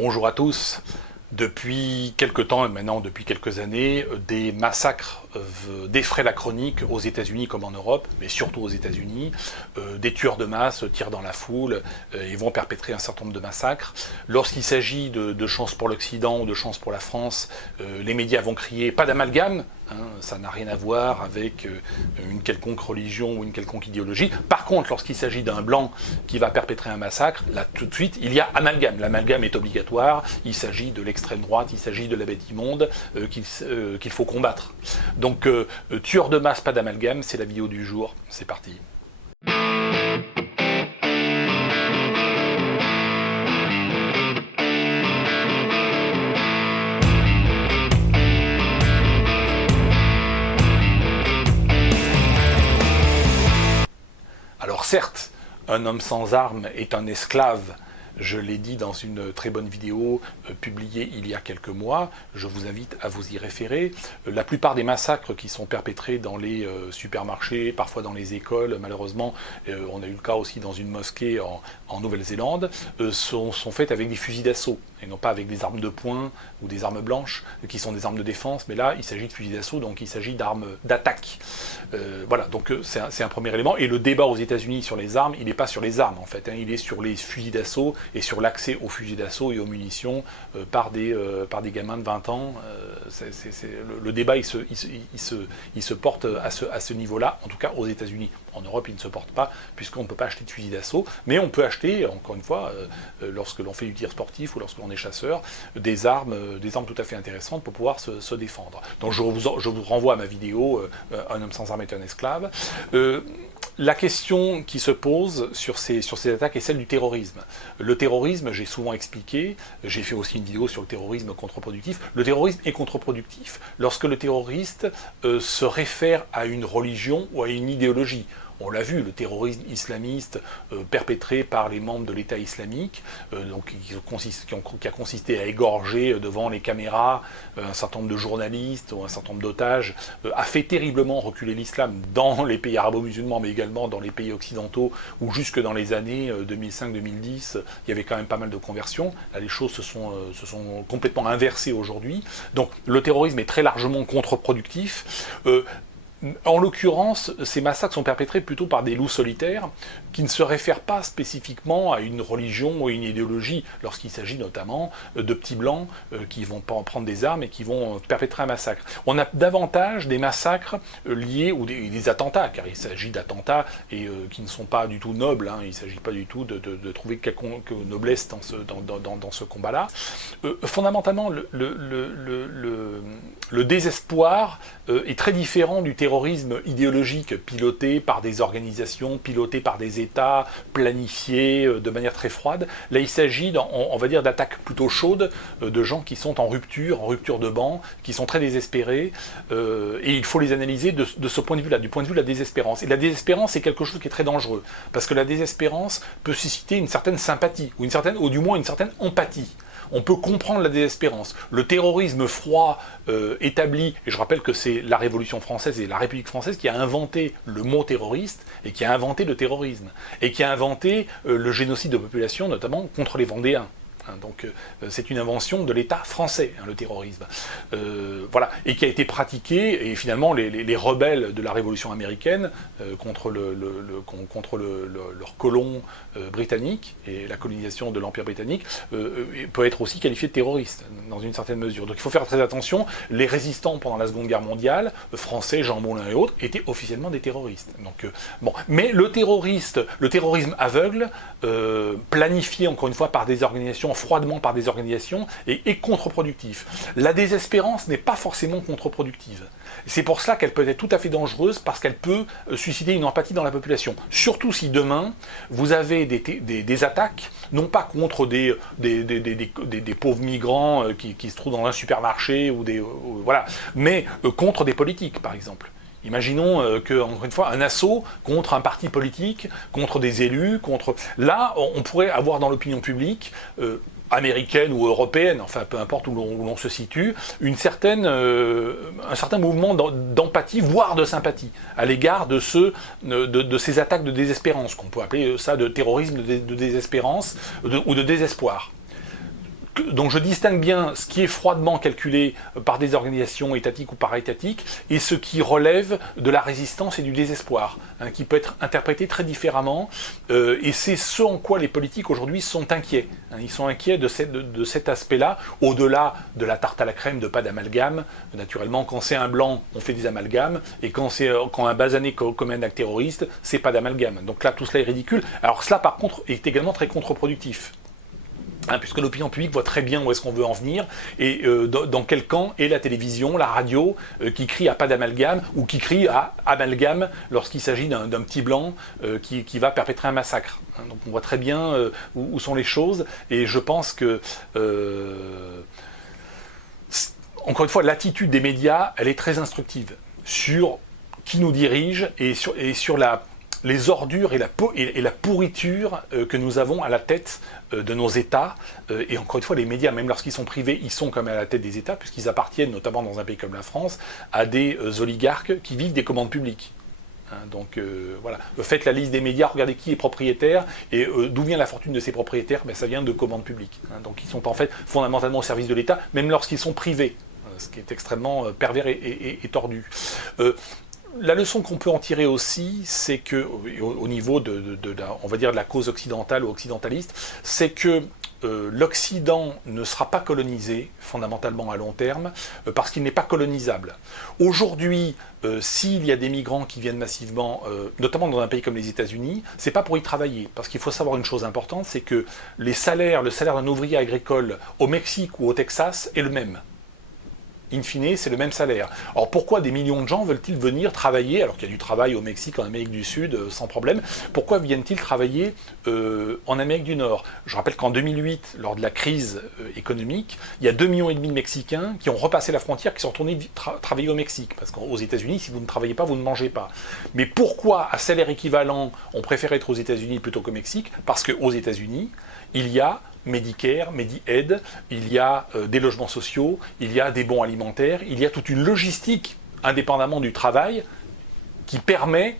Bonjour à tous. Depuis quelque temps, et maintenant depuis quelques années, des massacres défraient la chronique aux États-Unis comme en Europe, mais surtout aux États-Unis. Des tueurs de masse tirent dans la foule et vont perpétrer un certain nombre de massacres. Lorsqu'il s'agit de chance pour l'Occident ou de chance pour la France, les médias vont crier « pas d'amalgame ». Ça n'a rien à voir avec une quelconque religion ou une quelconque idéologie. Par contre, lorsqu'il s'agit d'un blanc qui va perpétrer un massacre, là tout de suite, il y a amalgame. L'amalgame est obligatoire, il s'agit de l'extrême droite, il s'agit de la bête immonde qu'il faut combattre. Donc, tueur de masse, pas d'amalgame, c'est la vidéo du jour, c'est parti. Alors certes, un homme sans armes est un esclave. Je l'ai dit dans une très bonne vidéo publiée il y a quelques mois, je vous invite à vous y référer. La plupart des massacres qui sont perpétrés dans les supermarchés, parfois dans les écoles, malheureusement, on a eu le cas aussi dans une mosquée en Nouvelle-Zélande, sont faits avec des fusils d'assaut, et non pas avec des armes de poing ou des armes blanches, qui sont des armes de défense, mais là il s'agit de fusils d'assaut, donc il s'agit d'armes d'attaque. Voilà, donc c'est un premier élément, et le débat aux États-Unis sur les armes, il n'est pas sur les armes en fait, il est sur les fusils d'assaut, et sur l'accès aux fusils d'assaut et aux munitions par des gamins de 20 ans. Le débat il se porte à ce niveau-là, en tout cas aux États-Unis. En Europe, il ne se porte pas, puisqu'on ne peut pas acheter de fusils d'assaut, mais on peut acheter, encore une fois, lorsque l'on fait du tir sportif ou lorsque l'on est chasseur, des armes tout à fait intéressantes pour pouvoir se défendre. Donc je vous renvoie à ma vidéo « Un homme sans armes est un esclave ». La question qui se pose sur ces attaques est celle du terrorisme. Le terrorisme, j'ai souvent expliqué, j'ai fait aussi une vidéo sur le terrorisme contre-productif, le terrorisme est contre-productif lorsque le terroriste se réfère à une religion ou à une idéologie. On l'a vu, le terrorisme islamiste perpétré par les membres de l'État islamique, qui a consisté à égorger devant les caméras un certain nombre de journalistes ou un certain nombre d'otages, a fait terriblement reculer l'islam dans les pays arabo-musulmans, mais également dans les pays occidentaux, où jusque dans les années 2005-2010, il y avait quand même pas mal de conversions. Là, les choses se sont complètement inversées aujourd'hui. Donc le terrorisme est très largement contre-productif. En l'occurrence, ces massacres sont perpétrés plutôt par des loups solitaires qui ne se réfèrent pas spécifiquement à une religion ou à une idéologie, lorsqu'il s'agit notamment de petits blancs qui vont prendre des armes et qui vont perpétrer un massacre. On a davantage des massacres liés, ou des attentats, car il s'agit d'attentats qui ne sont pas du tout nobles, il ne s'agit pas du tout de trouver quelconque noblesse dans ce combat-là. Fondamentalement, le désespoir est très différent du terrorisme idéologique piloté par des organisations, piloté par des États, planifié de manière très froide. Là, il s'agit, on va dire, d'attaques plutôt chaudes de gens qui sont en rupture de banc, qui sont très désespérés, et il faut les analyser de ce point de vue-là, du point de vue de la désespérance. Et la désespérance, c'est quelque chose qui est très dangereux, parce que la désespérance peut susciter une certaine sympathie, ou du moins une certaine empathie. On peut comprendre la désespérance. Le terrorisme froid établi, et je rappelle que c'est la Révolution française et la République française qui a inventé le mot terroriste, et qui a inventé le terrorisme, et qui a inventé le génocide de population, notamment contre les Vendéens. Donc c'est une invention de l'État français, le terrorisme. Voilà, et qui a été pratiqué, et finalement les rebelles de la Révolution américaine contre leurs colons britanniques et la colonisation de l'Empire britannique peut être aussi qualifié de terroriste dans une certaine mesure. Donc il faut faire très attention. Les résistants pendant la Seconde Guerre mondiale, français, Jean Moulin et autres, étaient officiellement des terroristes. Donc bon, mais le terrorisme aveugle, planifié encore une fois par des organisations, froidement par des organisations, est contre-productif. La désespérance n'est pas forcément contre-productive. C'est pour cela qu'elle peut être tout à fait dangereuse, parce qu'elle peut susciter une empathie dans la population. Surtout si demain, vous avez des attaques, non pas contre des pauvres migrants qui se trouvent dans un supermarché, voilà, mais contre des politiques, par exemple. Imaginons que, encore une fois, un assaut contre un parti politique, contre des élus, Là, on pourrait avoir dans l'opinion publique américaine ou européenne, enfin peu importe où l'on se situe, un certain mouvement d'empathie, voire de sympathie, à l'égard de ces attaques de désespérance, qu'on peut appeler ça de terrorisme de désespérance ou de désespoir. donc je distingue bien ce qui est froidement calculé par des organisations étatiques ou para-étatiques et ce qui relève de la résistance et du désespoir, hein, qui peut être interprété très différemment. Et c'est ce en quoi les politiques aujourd'hui sont inquiets. Hein, ils sont inquiets de cet aspect-là, au-delà de la tarte à la crème de pas d'amalgame. Naturellement, quand c'est un blanc, on fait des amalgames, et quand un basané commet un acte terroriste, c'est pas d'amalgame. Donc là, tout cela est ridicule. Alors cela, par contre, est également très contre-productif. Hein, puisque l'opinion publique voit très bien où est-ce qu'on veut en venir et dans quel camp est la télévision, la radio qui crie à pas d'amalgame ou qui crie à amalgame lorsqu'il s'agit d'un petit blanc qui va perpétrer un massacre. Hein, donc on voit très bien où sont les choses et je pense que encore une fois l'attitude des médias elle est très instructive sur qui nous dirige et sur les ordures et la pourriture que nous avons à la tête de nos États. Et encore une fois, les médias, même lorsqu'ils sont privés, ils sont quand même à la tête des États, puisqu'ils appartiennent, notamment dans un pays comme la France, à des oligarques qui vivent des commandes publiques. Hein, donc voilà, faites la liste des médias, regardez qui est propriétaire, et d'où vient la fortune de ces propriétaires, ben, ça vient de commandes publiques. Hein, donc ils sont en fait fondamentalement au service de l'État, même lorsqu'ils sont privés, ce qui est extrêmement pervers et tordu. La leçon qu'on peut en tirer aussi, c'est que, au niveau on va dire de la cause occidentale ou occidentaliste, c'est que l'Occident ne sera pas colonisé, fondamentalement à long terme, parce qu'il n'est pas colonisable. Aujourd'hui, s'il y a des migrants qui viennent massivement, notamment dans un pays comme les États-Unis, c'est pas pour y travailler, parce qu'il faut savoir une chose importante, c'est que le salaire d'un ouvrier agricole au Mexique ou au Texas est le même. In fine, c'est le même salaire. Alors pourquoi des millions de gens veulent-ils venir travailler, alors qu'il y a du travail au Mexique, en Amérique du Sud, sans problème, pourquoi viennent-ils travailler en Amérique du Nord? Je rappelle qu'en 2008, lors de la crise économique, il y a 2,5 millions de Mexicains qui ont repassé la frontière, qui sont retournés travailler au Mexique. Parce qu'aux États-Unis, si vous ne travaillez pas, vous ne mangez pas. Mais pourquoi, à salaire équivalent, on préfère être aux États-Unis plutôt qu'au Mexique? Parce qu'aux États-Unis, il y a Medicare, Medi-Aid, il y a des logements sociaux, il y a des bons alimentaires, il y a toute une logistique, indépendamment du travail, qui permet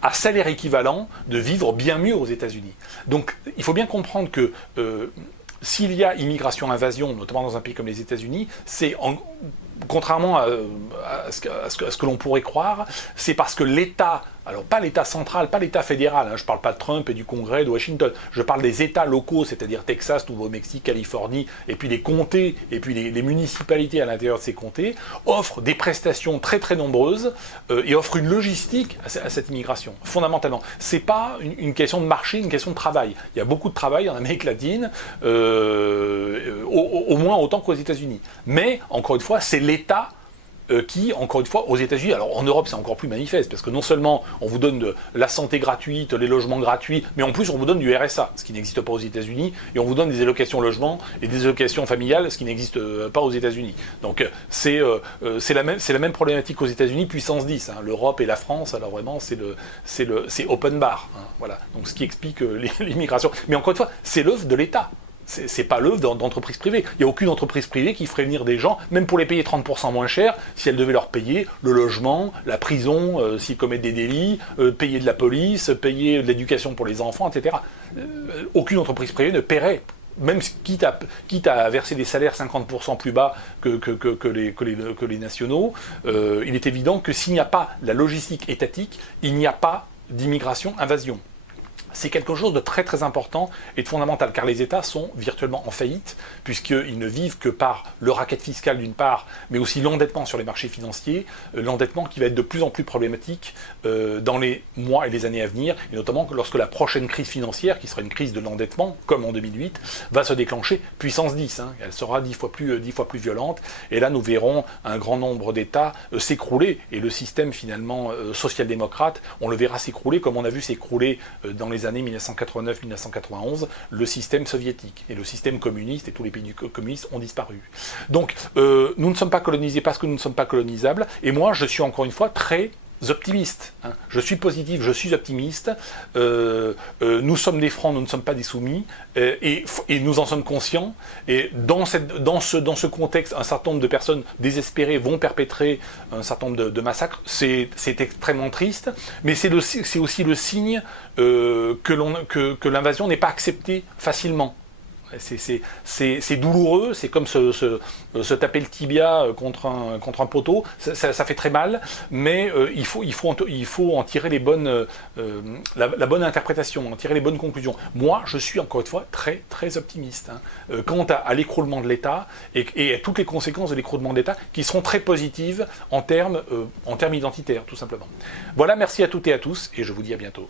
à salaire équivalent de vivre bien mieux aux États-Unis. Donc il faut bien comprendre que s'il y a immigration-invasion, notamment dans un pays comme les États-Unis, contrairement à ce que l'on pourrait croire, c'est parce que l'État, alors pas l'État central, pas l'État fédéral, hein, je ne parle pas de Trump et du Congrès de Washington, je parle des États locaux, c'est-à-dire Texas, Nouveau-Mexique, Californie, et puis les comtés, et puis les municipalités à l'intérieur de ces comtés, offrent des prestations très très nombreuses et offrent une logistique à cette immigration, fondamentalement. C'est pas une question de marché, une question de travail. Il y a beaucoup de travail en Amérique latine, au moins autant qu'aux États-Unis. Mais, encore une fois, c'est l'État qui, encore une fois, aux États-Unis, alors en Europe c'est encore plus manifeste, parce que non seulement on vous donne de la santé gratuite, les logements gratuits, mais en plus on vous donne du RSA, ce qui n'existe pas aux États-Unis, et on vous donne des allocations logement et des allocations familiales, ce qui n'existe pas aux États-Unis. Donc c'est la même problématique aux États-Unis, puissance 10. Hein. L'Europe et la France, alors vraiment c'est open bar. Hein. Voilà. Donc ce qui explique l'immigration. Mais encore une fois, c'est l'œuvre de l'État. C'est pas l'œuvre d'entreprises privées. Il n'y a aucune entreprise privée qui ferait venir des gens, même pour les payer 30% moins cher, si elle devait leur payer le logement, la prison, s'ils commettent des délits, payer de la police, payer de l'éducation pour les enfants, etc. Aucune entreprise privée ne paierait, même quitte à verser des salaires 50% plus bas que les nationaux. Il est évident que s'il n'y a pas la logistique étatique, il n'y a pas d'immigration-invasion. C'est quelque chose de très très important et de fondamental, car les États sont virtuellement en faillite, puisqu'ils ne vivent que par le racket fiscal d'une part, mais aussi l'endettement sur les marchés financiers, l'endettement qui va être de plus en plus problématique dans les mois et les années à venir, et notamment lorsque la prochaine crise financière, qui sera une crise de l'endettement, comme en 2008, va se déclencher, puissance 10, hein, elle sera 10 fois plus violente, et là nous verrons un grand nombre d'États s'écrouler, et le système finalement social-démocrate, on le verra s'écrouler comme on a vu s'écrouler dans les années 1989-1991, le système soviétique et le système communiste et tous les pays communistes ont disparu. Donc nous ne sommes pas colonisés parce que nous ne sommes pas colonisables, et moi je suis encore une fois très optimiste. Hein. Je suis positif, je suis optimiste. Nous sommes des francs, nous ne sommes pas des soumis, et nous en sommes conscients. Et dans ce contexte, un certain nombre de personnes désespérées vont perpétrer un certain nombre de massacres. C'est extrêmement triste, mais c'est aussi le signe que l'invasion n'est pas acceptée facilement. C'est douloureux, c'est comme se taper le tibia contre un poteau, ça fait très mal, mais il faut en tirer la bonne interprétation, en tirer les bonnes conclusions. Moi, je suis encore une fois très, très optimiste quant à l'écroulement de l'État et à toutes les conséquences de l'écroulement de l'État qui seront très positives en termes identitaires, tout simplement. Voilà, merci à toutes et à tous, et je vous dis à bientôt.